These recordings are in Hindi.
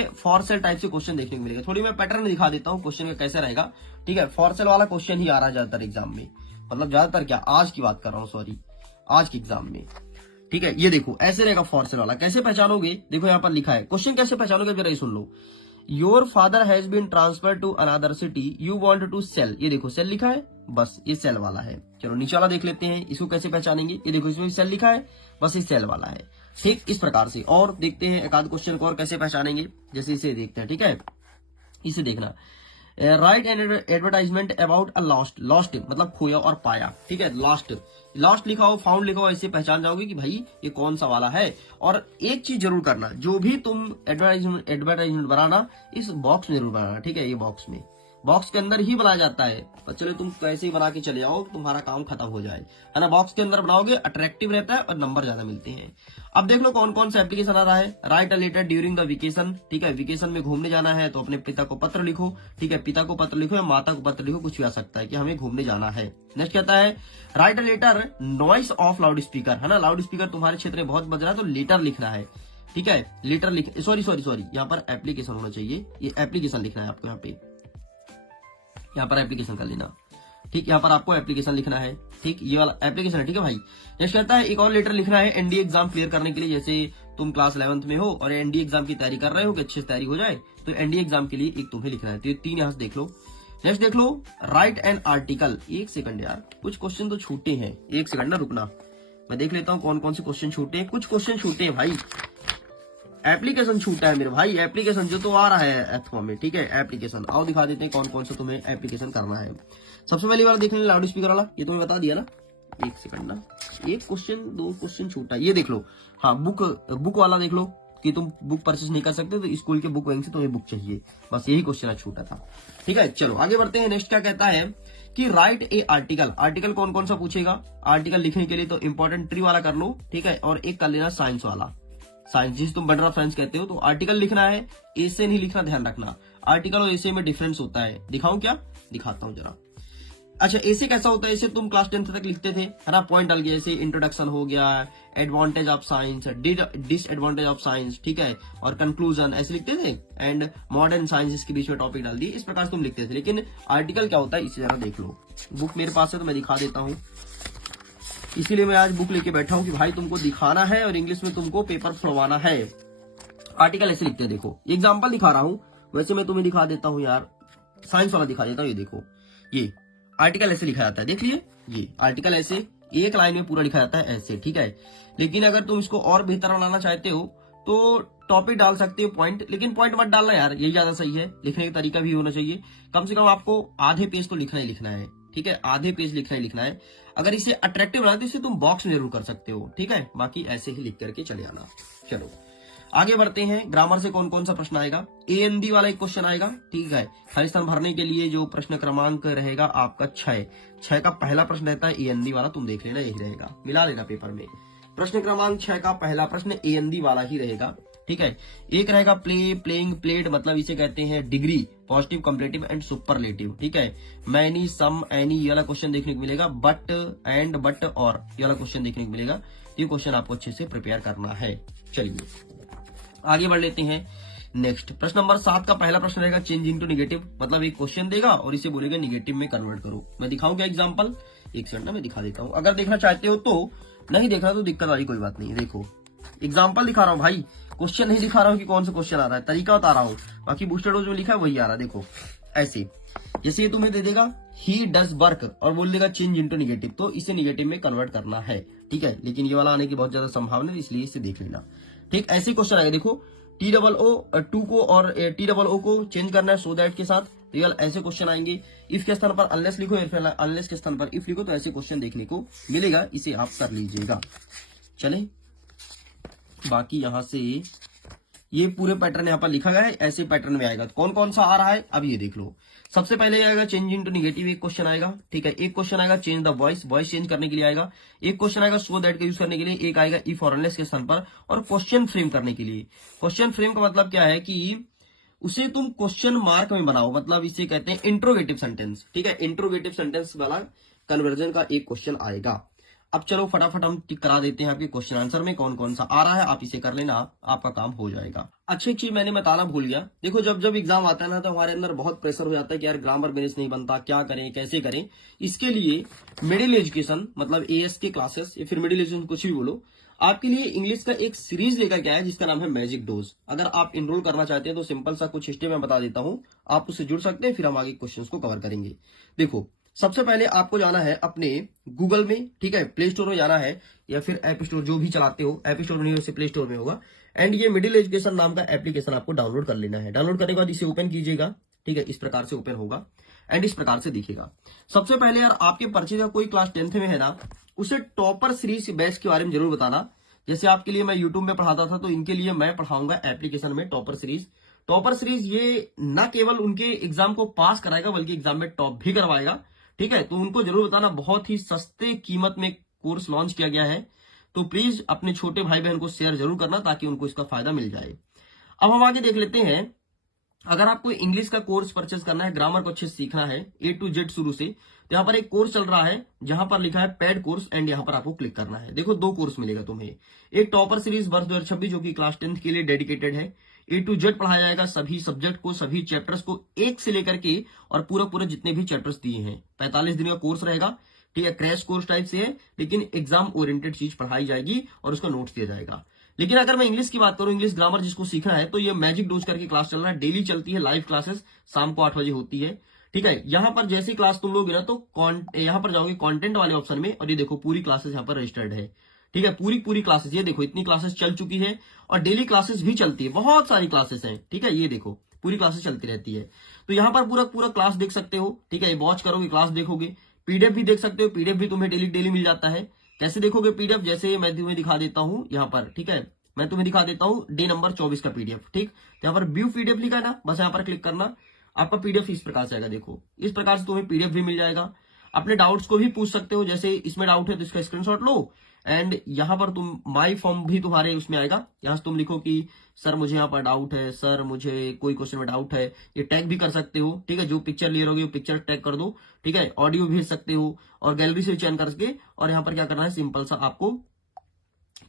है, फॉर सेल टाइप से क्वेश्चन देखने को मिलेगा। थोड़ी मैं पैटर्न दिखा देता हूँ क्वेश्चन का कैसे रहेगा, ठीक है। फॉर सेल वाला क्वेश्चन ही आ रहा है ज्यादातर एग्जाम में, मतलब ज्यादातर क्या, आज की बात कर रहा हूँ, सॉरी आज के एग्जाम में, ठीक है। ये देखो ऐसे रहेगा फॉर सेल वाला। कैसे पहचानोगे, देखो यहाँ पर लिखा है क्वेश्चन कैसे पहचानोगे, जरा ये सुन लो। Your father has been transfer to another city, you want to sell, ये देखो सेल लिखा है, बस ये सेल वाला है। चलो नीचे वाला देख लेते हैं, इसको कैसे पहचानेंगे, ये देखो इसमें सेल लिखा है, बस ये सेल वाला है, ठीक। इस प्रकार से और देखते हैं एक आध क्वेश्चन को और कैसे पहचानेंगे, जैसे इसे देखते हैं, ठीक है। इसे देखना, right an advertisement about a lost, lost मतलब खोया और पाया, ठीक है। लॉस्ट, लॉस्ट लिखा हो, फाउंड लिखा हो, ऐसे पहचान जाओगे कि भाई ये कौन सा वाला है। और एक चीज जरूर करना, जो भी तुम एडवर्टाइजमेंट बनाना, इस बॉक्स में जरूर बनाना, ठीक है। ये बॉक्स में, बॉक्स के अंदर ही बनाया जाता है। और चलो तुम कैसे ही बना के चले जाओ, तुम्हारा काम खत्म हो जाए, है ना। बॉक्स के अंदर बनाओगे, अट्रैक्टिव रहता है और नंबर ज्यादा मिलते हैं। अब देख लो कौन कौन सा एप्लीकेशन आ रहा है। Write a letter during the vacation, ठीक है। वेकेशन में घूमने जाना है तो अपने पिता को पत्र लिखो, ठीक है। पिता को पत्र लिखो या माता को पत्र लिखो, कुछ भी आ सकता है कि हमें घूमने जाना है। नेक्स्ट कहता है write a letter noise of loud speaker, है ना। लाउड स्पीकर तुम्हारे क्षेत्र में बहुत बज रहा है तो लेटर लिखना है, ठीक है। लेटर लिख, सॉरी यहाँ पर एप्लीकेशन होना चाहिए, ये एप्लीकेशन लिखना है आपको, यहाँ पर एप्लीकेशन कर लेना, ठीक। यहाँ पर आपको एप्लीकेशन लिखना है, ठीक। ये वाला एप्लीकेशन है, ठीक है भाई। नेक्स्ट कहता है एक और लेटर लिखना है एनडीए एग्जाम क्लियर करने के लिए। जैसे तुम क्लास 11th में हो और एनडीए एग्जाम की तैयारी कर रहे हो कि अच्छे से तैयारी हो जाए, तो एनडीए एग्जाम के लिए एक तुम्हें लिखना है। तो ये 3 यहाँ से देख लो। नेक्स्ट देख लो राइट एन आर्टिकल, एक सेकंड यार, कुछ क्वेश्चन तो छूटे हैं, एक सेकंड ना रुकना, मैं देख लेता हूँ कौन कौन से क्वेश्चन छूटे हैं। कुछ क्वेश्चन छूटे हैं भाई, एप्लीकेशन छूटा है मेरे भाई, एप्लीकेशन जो तो आ रहा है एथवा में, ठीक है। एप्लीकेशन आओ दिखा देते हैं कौन कौन सा तुम्हें एप्लीकेशन करना है। सबसे पहली बार देख लेना लाउड स्पीकर वाला, ये तुम्हें बता दिया ना, एक सेकंड ना, एक क्वेश्चन 2 क्वेश्चन छूटा है, ये देख लो। हाँ बुक वाला देख लो कि तुम बुक परचेस नहीं कर सकते तो स्कूल के बुक वहीं से तुम्हें बुक चाहिए, बस यही क्वेश्चन छूटा था, ठीक है। चलो आगे बढ़ते हैं। नेक्स्ट क्या कहता है कि राइट ए आर्टिकल, आर्टिकल कौन कौन सा पूछेगा। आर्टिकल लिखने के लिए तो इंपॉर्टेंट ट्री वाला कर लो, ठीक है। और एक कर लेना साइंस वाला, साइंस जिस तुम बंडल ऑफ साइंस कहते हो, तो आर्टिकल लिखना है, ऐसे नहीं लिखना, ध्यान रखना। आर्टिकल और ऐसे में डिफरेंस होता है, दिखाऊं क्या, दिखाता हूं जरा। अच्छा ऐसे कैसा होता है, ऐसे तुम क्लास 10th तक लिखते थे, है ना। पॉइंट डाल गया, जैसे इंट्रोडक्शन हो गया, advantage of science, disadvantage of science, ठीक है। और कंक्लूजन ऐसे लिखते थे, एंड मॉडर्न साइंस इसके बीच में टॉपिक डाल दिए, इस प्रकार से तुम लिखते थे। लेकिन आर्टिकल क्या होता है, इसे जरा देख लो। बुक मेरे पास है तो मैं दिखा देता हूँ, इसीलिए मैं आज बुक लेके बैठा हूं कि भाई तुमको दिखाना है और इंग्लिश में तुमको पेपर फुलवाना है। आर्टिकल ऐसे लिखते हैं, देखो एग्जांपल दिखा रहा हूं, वैसे मैं तुम्हें दिखा देता हूं यार, साइंस वाला दिखा देता हूं। ये देखो, ये आर्टिकल ऐसे लिखा जाता है, देख लिए, ये आर्टिकल ऐसे एक लाइन में पूरा लिखा जाता है ऐसे, ठीक है। लेकिन अगर तुम इसको और बेहतर बनाना चाहते हो तो टॉपिक डाल सकते हो, पॉइंट, लेकिन पॉइंट मत डालना यार, यही ज्यादा सही है। लिखने का तरीका भी होना चाहिए, कम से कम आपको आधे पेज तो लिखना ही लिखना है, ठीक है। आधे पेज लिखना ही लिखना है। अगर इसे अट्रैक्टिव बनाते इसे तुम बॉक्स में जरूर कर सकते हो, ठीक है। बाकी ऐसे ही लिख करके चले आना। चलो आगे बढ़ते हैं। ग्रामर से कौन कौन सा प्रश्न आएगा, एएनडी वाला एक क्वेश्चन आएगा, ठीक है। खाली स्थान भरने के लिए जो प्रश्न क्रमांक रहेगा आपका 6 का पहला प्रश्न रहता है एएनडी वाला, तुम देख लेना, यही रहेगा, मिला लेना पेपर में। प्रश्न क्रमांक 6 का पहला प्रश्न एएनडी वाला ही रहेगा, ठीक है। एक रहेगा प्ले, प्लेइंग, प्लेड, मतलब इसे कहते हैं degree, positive, comparative and superlative, ठीक है। मैनी, सम, एनी ये वाला क्वेश्चन देखने को मिलेगा। बट, एंड, बट, और ये वाला क्वेश्चन देखने को मिलेगा। ये क्वेश्चन आपको अच्छे से प्रिपेयर करना है। चलिए आगे बढ़ लेते हैं। नेक्स्ट प्रश्न नंबर 7 का पहला प्रश्न रहेगा चेंज इनटू नेगेटिव, मतलब एक क्वेश्चन देगा और इसे बोलेगा नेगेटिव में कन्वर्ट करो। मैं दिखाऊं क्या एग्जांपल, एक सेकंड ना मैं दिखा देता हूं, अगर देखना चाहते हो तो, नहीं देखना तो दिक्कत वाली कोई बात नहीं। देखो एग्जाम्पल दिखा रहा हूँ भाई, क्वेश्चन नहीं दिखा रहा हूँ कि कौन सा क्वेश्चन आ रहा है, तरीका बता रहा हूँ। बाकी बूस्टर डोज में लिखा है वही आ रहा है। देखो ऐसे, जैसे ये तुम्हें दे देगा ही डज वर्क और बोल देगा चेंज इनटू नेगेटिव, तो इसे नेगेटिव में कन्वर्ट करना है, ठीक है। लेकिन ये वाला आने की बहुत ज्यादा संभावना है, इसलिए इसे देख लेना, ठीक। ऐसे क्वेश्चन आएगा, देखो TOO को और TOO को चेंज करना है सो दैट के साथ, तो ये ऐसे क्वेश्चन आएंगे। इफ के स्थान पर अनलेस लिखो, अनलेस के स्थान पर इफ लिखो, तो ऐसे क्वेश्चन देखने को मिलेगा, इसे आप कर लीजिएगा। चले बाकी यहां से ये पूरे पैटर्न यहाँ पर लिखा गया है, ऐसे पैटर्न में आएगा। कौन कौन सा आ रहा है अब ये देख लो। सबसे पहले आएगा चेंज इनटू नेगेटिव, एक क्वेश्चन आएगा, ठीक है। एक क्वेश्चन आएगा change the voice, voice change करने के लिए आएगा। एक क्वेश्चन आएगा सो दैट का यूज करने के लिए, एक आएगा इफ और अनलेस के स्थान पर, और क्वेश्चन फ्रेम करने के लिए। क्वेश्चन फ्रेम का मतलब क्या है कि उसे तुम क्वेश्चन मार्क में बनाओ, मतलब इसे कहते हैं इंट्रोगेटिव सेंटेंस, ठीक है। इंट्रोगेटिव सेंटेंस वाला कन्वर्जन का एक क्वेश्चन आएगा। अब चलो फटाफट हम टिक करा देते हैं आपके क्वेश्चन आंसर में कौन कौन सा आ रहा है, आप इसे कर लेना, आपका काम हो जाएगा। अच्छी चीज मैंने बताना भूल गया, देखो जब जब एग्जाम आता है ना तो हमारे अंदर बहुत प्रेशर हो जाता है कि यार ग्रामर बेस नहीं बनता, क्या करें कैसे करें। इसके लिए मिडिल एजुकेशन मतलब एएस के क्लासेस या फिर मिडिल एजुकेशन कुछ भी बोलो, आपके लिए इंग्लिश का एक सीरीज लेकर के आया जिसका नाम है मैजिक डोज। अगर आप इनरोल करना चाहते हैं तो सिंपल सा कुछ स्टेप मैं बता देता हूं, आप उससे जुड़ सकते हैं, फिर हम आगे क्वेश्चंस को कवर करेंगे। देखो सबसे पहले आपको जाना है अपने गूगल में, ठीक है, प्ले स्टोर में जाना है या फिर ऐप स्टोर जो भी चलाते हो, ऐप स्टोर में नहीं वैसे प्ले स्टोर में होगा। एंड ये मिडिल एजुकेशन नाम का एप्लीकेशन आपको डाउनलोड कर लेना है। डाउनलोड करने के बाद इसे ओपन कीजिएगा, ठीक है, इस प्रकार से ओपन होगा एंड इस प्रकार से दिखेगा। सबसे पहले यार आपके परिचय का कोई क्लास 10th में है ना, उसे टॉपर सीरीज बैच के बारे में जरूर बताना। जैसे आपके लिए मैं यूट्यूब में पढ़ाता था तो इनके लिए मैं पढ़ाऊंगा एप्लीकेशन में टॉपर सीरीज। टॉपर सीरीज ये न केवल उनके एग्जाम को पास कराएगा बल्कि एग्जाम में टॉप भी करवाएगा, ठीक है। तो उनको जरूर बताना, बहुत ही सस्ते कीमत में कोर्स लॉन्च किया गया है, तो प्लीज अपने छोटे भाई बहन को शेयर जरूर करना ताकि उनको इसका फायदा मिल जाए। अब हम आगे देख लेते हैं, अगर आपको इंग्लिश का कोर्स परचेस करना है, ग्रामर को अच्छे से सीखना है A to Z शुरू से, तो यहाँ पर एक कोर्स चल रहा है जहां पर लिखा है पेड कोर्स एंड यहाँ पर आपको क्लिक करना है। देखो 2 कोर्स मिलेगा तुम्हें, एक टॉपर सीरीज वर्ष 2026 जो कि क्लास 10th के लिए डेडिकेटेड है। A to Z पढ़ाया जाएगा, सभी सब्जेक्ट को, सभी चैप्टर्स को, एक से लेकर के और पूरा जितने भी चैप्टर्स दिए हैं। 45 दिन का कोर्स रहेगा, ठीक है, क्रैश कोर्स टाइप से है, लेकिन एग्जाम ओरिएंटेड चीज पढ़ाई जाएगी और उसका नोट्स दिया जाएगा। लेकिन अगर मैं इंग्लिश की बात करूं, इंग्लिश ग्रामर जिसको सीखना है, तो ये मैजिक डोज करके क्लास चल रहा है, डेली चलती है, लाइव क्लासेस शाम को 8 बजे होती है, ठीक है। यहां पर जैसी क्लास तुम लोगे ना तो यहां पर जाओगे कंटेंट वाले ऑप्शन में और ये देखो पूरी क्लासेस यहां पर रजिस्टर्ड है, ठीक है, पूरी क्लासेस, ये देखो इतनी क्लासेस चल चुकी है और डेली क्लासेस भी चलती है, बहुत सारी क्लासेस हैं, ठीक है, ये देखो पूरी क्लासेस चलती रहती है। तो यहां पर पूरा क्लास देख सकते हो, ठीक है, वॉच करोगे क्लास देखोगे, पीडीएफ भी देख सकते हो, पीडीएफ भी तुम्हें डेली मिल जाता है। कैसे देखोगे पीडीएफ, जैसे मैं तुम्हें दिखा देता हूं यहाँ पर, ठीक है, मैं तुम्हें दिखा देता हूं डे नंबर 24 का पीडीएफ, ठीक, यहाँ पर व्यू पीडीएफ लिखा है ना, बस यहाँ पर क्लिक करना, आपका पीडीएफ इस प्रकार से आएगा। देखो इस प्रकार से तुम्हें पीडीएफ भी मिल जाएगा। अपने डाउट्स को भी पूछ सकते हो, जैसे इसमें डाउट है तो इसका स्क्रीनशॉट लो एंड यहाँ पर तुम माई फॉर्म भी तुम्हारे उसमें आएगा, यहाँ से तुम लिखो कि सर मुझे यहाँ पर डाउट है, सर मुझे कोई क्वेश्चन में डाउट है, ये टैग भी कर सकते हो, ठीक है, जो पिक्चर ले रहोगे वो पिक्चर टैग कर दो, ठीक है, ऑडियो भेज सकते हो और गैलरी से चयन करके और यहाँ पर क्या करना है, सिंपल सा आपको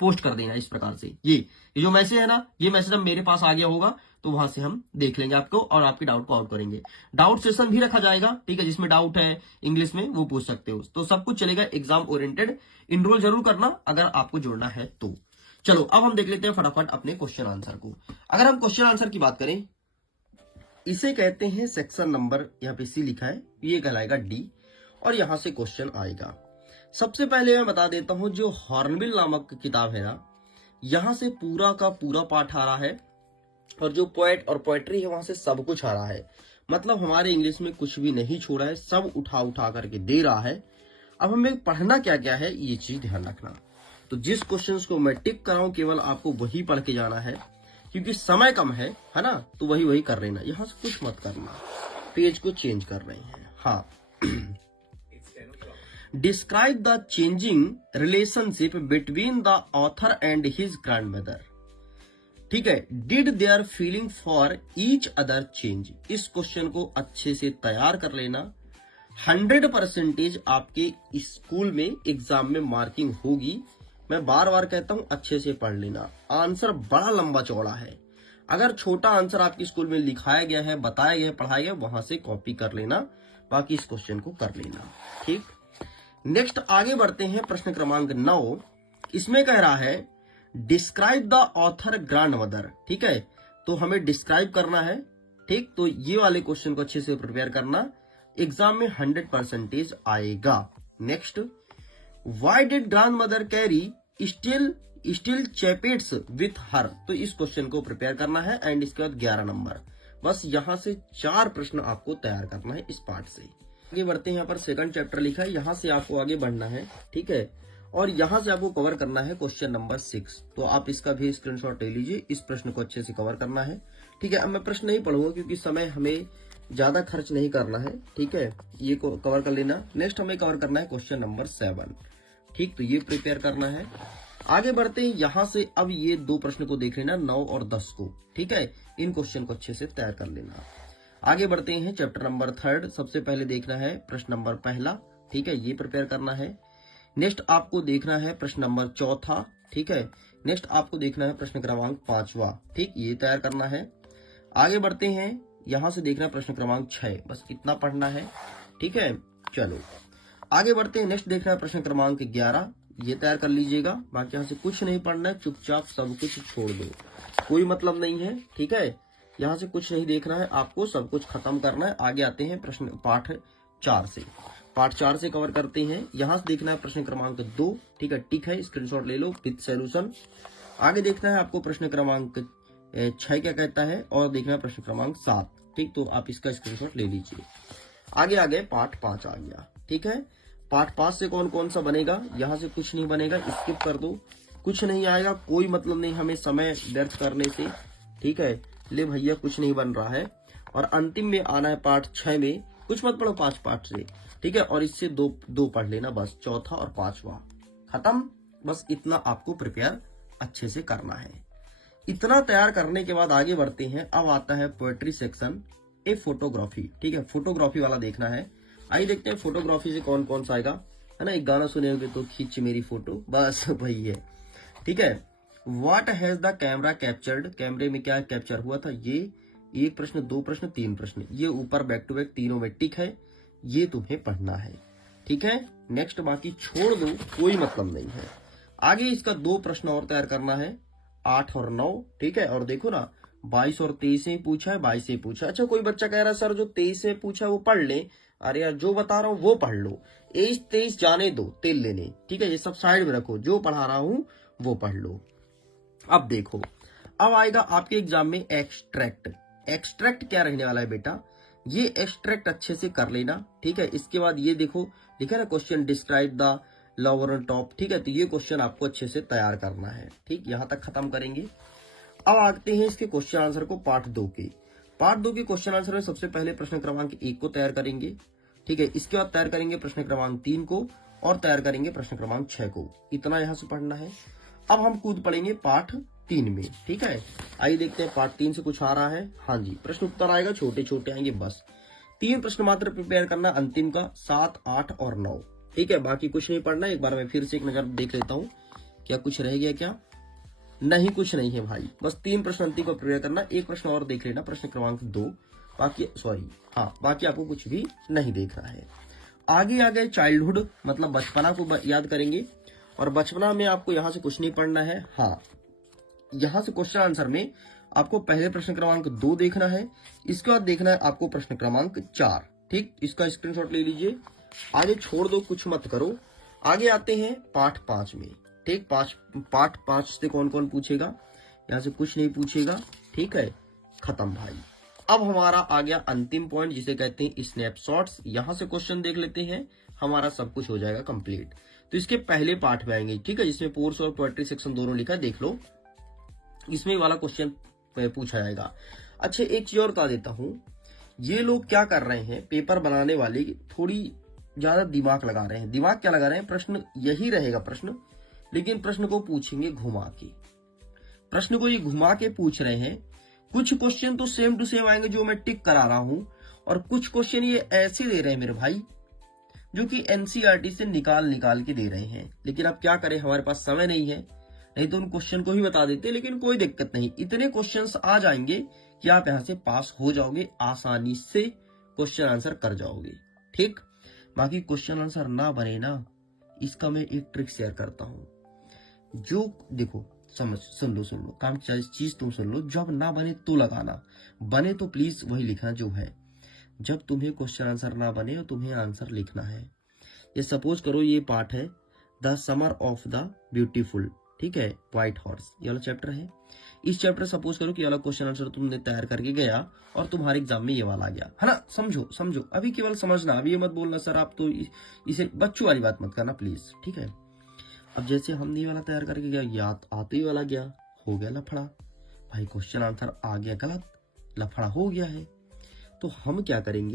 पोस्ट कर देना इस प्रकार से। ये जो मैसेज है ना, ये मैसेज अब मेरे पास आ गया होगा तो वहां से हम देख लेंगे आपको और आपके डाउट को आउट करेंगे। डाउट सेशन भी रखा जाएगा, ठीक है, जिसमें डाउट है इंग्लिश में वो पूछ सकते हो, तो सब कुछ चलेगा एग्जाम ओरिएंटेड। इनरोल जरूर करना अगर आपको जुड़ना है तो। चलो अब हम देख लेते हैं फटाफट अपने क्वेश्चन आंसर को। अगर हम क्वेश्चन आंसर की बात करें, इसे कहते हैं सेक्शन नंबर, यहाँ पे सी लिखा है, ये कहलाएगा डी और यहां से क्वेश्चन आएगा। सबसे पहले मैं बता देता हूं, जो हॉर्नबिल नामक किताब है ना, यहां से पूरा का पूरा पाठ आ रहा है और जो पोएट और पोएट्री है वहां से सब कुछ आ रहा है। मतलब हमारे इंग्लिश में कुछ भी नहीं छोड़ा है, सब उठा करके दे रहा है। अब हमें पढ़ना क्या क्या है ये चीज ध्यान रखना। तो जिस क्वेश्चंस को मैं टिक कराऊं केवल आपको वही पढ़ के जाना है, क्योंकि समय कम है ना, तो वही कर लेना, यहां से कुछ मत करना। पेज को चेंज कर रहे हैं, हाँ। Describe the changing relationship between the author and his grandmother, ठीक है, did their feeling for each other change. इस क्वेश्चन को अच्छे से तैयार कर लेना, 100% आपके स्कूल में एग्जाम में मार्किंग होगी। मैं बार बार कहता हूं अच्छे से पढ़ लेना, आंसर बड़ा लंबा चौड़ा है। अगर छोटा आंसर आपके स्कूल में लिखाया गया है, बताया गया है, पढ़ाया गया, वहां से कॉपी कर लेना, बाकी इस क्वेश्चन को कर लेना, ठीक। नेक्स्ट आगे बढ़ते हैं, प्रश्न क्रमांक 9। इसमें कह रहा है डिस्क्राइब द ऑथर ग्रैंडमदर, ठीक है, तो हमें डिस्क्राइब करना है, ठीक। तो ये वाले क्वेश्चन को अच्छे से प्रिपेयर करना, एग्जाम में 100% आएगा। Next, why did grandmother carry steel चैपेट्स विथ हर, तो इस क्वेश्चन को प्रिपेयर करना है एंड इसके बाद 11 नंबर। बस यहां से 4 प्रश्न आपको तैयार करना है इस पार्ट से। आगे बढ़ते हैं, यहाँ पर सेकंड चैप्टर लिखा है, यहां से आपको आगे बढ़ना है, ठीक है, और यहां से आपको कवर करना है क्वेश्चन नंबर 6। तो आप इसका भी स्क्रीनशॉट ले लीजिए, इस प्रश्न को अच्छे से कवर करना है, ठीक है। अब मैं प्रश्न नहीं पढ़ूंगा क्योंकि समय हमें ज्यादा खर्च नहीं करना है, ठीक है, ये को कवर कर लेना। नेक्स्ट हमें कवर करना है क्वेश्चन नंबर 7, ठीक, तो ये प्रिपेयर करना है। आगे बढ़ते हैं, यहां से अब ये 2 प्रश्न को देख लेना, 9 और 10 को, ठीक है, इन क्वेश्चन को अच्छे से तैयार कर लेना। आगे बढ़ते हैं, चैप्टर नंबर 3, सबसे पहले देखना है प्रश्न नंबर 1, ठीक है, ये प्रिपेयर करना है। नेक्स्ट आपको देखना है प्रश्न नंबर 4, ठीक है। नेक्स्ट आपको देखना है प्रश्न क्रमांक 5वां, ठीक, ये तैयार करना है। आगे बढ़ते हैं, यहां से देखना है प्रश्न क्रमांक 6, बस इतना पढ़ना है, ठीक है। चलो आगे बढ़ते हैं, नेक्स्ट देखना है प्रश्न क्रमांक 11, ये तैयार कर लीजिएगा। बाकी यहाँ से कुछ नहीं पढ़ना है, चुपचाप सब कुछ छोड़ दो, कोई मतलब नहीं है, ठीक है। यहाँ से कुछ नहीं देखना है आपको, सब कुछ खत्म करना है। आगे आते हैं प्रश्न पाठ 4 से, पार्ट 4 से कवर करते हैं। यहां से देखना है प्रश्न क्रमांक 2, ठीक है, टिक है, स्क्रीनशॉट ले लो विद सॉल्यूशन। आगे देखना है आपको प्रश्न क्रमांक 6 क्या कहता है, और देखना है प्रश्न क्रमांक 7, ठीक, तो आप इसका स्क्रीनशॉट ले लीजिए। आगे आ गए पार्ट 5 आ गया, ठीक है। पार्ट 5 से कौन कौन सा बनेगा, यहाँ से कुछ नहीं बनेगा, स्किप कर दो, कुछ नहीं आएगा, कोई मतलब नहीं हमें समय व्यर्थ करने से, ठीक है। ले भैया कुछ नहीं बन रहा है, और अंतिम में आना है पार्ट 6 में, कुछ मत पढ़ो 5 पार्ट से, ठीक है, और इससे दो पढ़ लेना बस, चौथा और 5वां खत्म। बस इतना आपको प्रिपेयर अच्छे से करना है। इतना तैयार करने के बाद आगे बढ़ते हैं। अब आता है पोएट्री सेक्शन, ए फोटोग्राफी, ठीक है, फोटोग्राफी वाला देखना है। आइए देखते हैं फोटोग्राफी से कौन कौन सा आएगा, है ना। एक गाना सुने होगे तो खींच मेरी फोटो, बस वही है, ठीक है। What has the camera captured, कैमरे में क्या कैप्चर हुआ था, ये 1 प्रश्न 2 प्रश्न 3 प्रश्न, ये ऊपर बैक टू बैक तीनों में टिक है, ये तुम्हें पढ़ना है, ठीक है। नेक्स्ट बाकी छोड़ दो, कोई मतलब नहीं है। आगे इसका 2 प्रश्न और तैयार करना है, 8 और 9, ठीक है। और देखो ना 22 और 23 से पूछा है, 22 से पूछा। अच्छा कोई बच्चा कह रहा है सर जो 23 से पूछा है वो पढ़ ले, अरे यार जो बता रहा हूँ वो पढ़ लो, 23 जाने दो तेल लेने, ठीक है, ये सब साइड में रखो, जो पढ़ा रहा हूं वो पढ़ लो। अब देखो, अब आएगा आपके एग्जाम में एक्सट्रैक्ट। एक्सट्रैक्ट क्या रहने वाला है बेटा, ये एक्सट्रैक्ट अच्छे से कर लेना, ठीक है। इसके बाद ये देखो लिखा है ना question, describe the lower and top, ठीक है, तो ये क्वेश्चन आपको अच्छे से तैयार करना है, ठीक, यहां तक खत्म करेंगे। अब आते हैं इसके क्वेश्चन आंसर को पार्ट 2 के। पार्ट 2 के क्वेश्चन आंसर में सबसे पहले प्रश्न क्रमांक 1 को तैयार करेंगे, ठीक है। इसके बाद तैयार करेंगे प्रश्न क्रमांक 3 को, और तैयार करेंगे प्रश्न क्रमांक 6 को। इतना यहां से पढ़ना है। अब हम कूद पड़ेंगे पार्ट 3 में, ठीक है। आइए देखते हैं पार्ट 3 से कुछ आ रहा है। हाँ जी, प्रश्न उत्तर आएगा, छोटे छोटे आएंगे, बस 3 प्रश्न मात्र प्रिपेयर करना अंतिम का, 7, 8 और 9, ठीक है। बाकी कुछ नहीं पढ़ना। एक बार मैं फिर से एक नजर देख लेता हूँ, क्या कुछ रह गया क्या, नहीं कुछ नहीं है भाई, बस 3 प्रश्न अंतिम को प्रिपेयर करना। एक प्रश्न और देख लेना, प्रश्न क्रमांक 2, बाकी सॉरी हाँ, बाकी आपको कुछ भी नहीं देखना है। आगे आ गए चाइल्डहुड, मतलब बचपना को याद करेंगे, और बचपना में आपको यहाँ से कुछ नहीं पढ़ना है। हाँ, यहाँ से क्वेश्चन आंसर में आपको पहले प्रश्न क्रमांक 2 देखना है, इसके बाद देखना है आपको प्रश्न क्रमांक 4, ठीक, इसका स्क्रीनशॉट ले लीजिए। आगे छोड़ दो, कुछ मत करो। आगे आते हैं पाठ 5 में, ठीक, पाठ 5 से कौन कौन पूछेगा, यहाँ से कुछ नहीं पूछेगा, ठीक है, खत्म भाई। अब हमारा आ गया अंतिम पॉइंट जिसे कहते हैं स्नैपशॉट्स। यहां से क्वेश्चन देख लेते हैं, हमारा सब कुछ हो जाएगा कंप्लीट। तो इसके पहले पार्ट में आएंगे, ठीक है, जिसमें पोर्स और पोएट्री सेक्शन दोनों लिखा है, देख लो, इसमें वाला क्वेश्चन पूछा जाएगा। अच्छा एक चीज और बता देता हूं, ये लोग क्या कर रहे हैं, पेपर बनाने वाले थोड़ी ज्यादा दिमाग लगा रहे हैं। दिमाग क्या लगा रहे हैं, प्रश्न यही रहेगा प्रश्न, लेकिन प्रश्न को पूछेंगे घुमा के, प्रश्न को ये घुमा के पूछ रहे हैं। कुछ क्वेश्चन तो सेम टू सेम आएंगे जो मैं टिक करा रहा हूं, और कुछ क्वेश्चन ये ऐसे दे रहे हैं मेरे भाई जो कि एनसीईआरटी से निकाल के दे रहे हैं। लेकिन अब क्या करें, हमारे पास समय नहीं है, नहीं तो उन क्वेश्चन को ही बता देते, लेकिन कोई दिक्कत नहीं, इतने क्वेश्चंस आ जाएंगे कि आप यहां से पास हो जाओगे, आसानी से क्वेश्चन आंसर कर जाओगे, ठीक। बाकी क्वेश्चन आंसर ना बने ना, इसका मैं एक ट्रिक शेयर करता हूं, जो देखो सुन लो काम चीज तुम सुन लो, जब ना बने तो लगाना, बने तो प्लीज वही लिखना जो है। जब तुम्हें क्वेश्चन आंसर ना बने तो तुम्हें आंसर लिखना है। ये सपोज करो ये पार्ट है the summer of the beautiful, ठीक है, व्हाइट हॉर्स, ये वाला चैप्टर है। इस चैप्टर सपोज करो कि वाला क्वेश्चन आंसर तुमने तैयार करके गया और तुम्हारे एग्जाम में ये वाला आ गया, है ना। समझो अभी केवल समझना, अभी ये मत बोलना सर आप तो इसे बच्चों वाली बात मत करना प्लीज, ठीक है। अब जैसे हमने ये वाला तैयार करके गया, याद आते ही वाला गया, हो गया लफड़ा भाई, क्वेश्चन आंसर आ गया गलत, लफड़ा हो गया है। तो हम क्या करेंगे,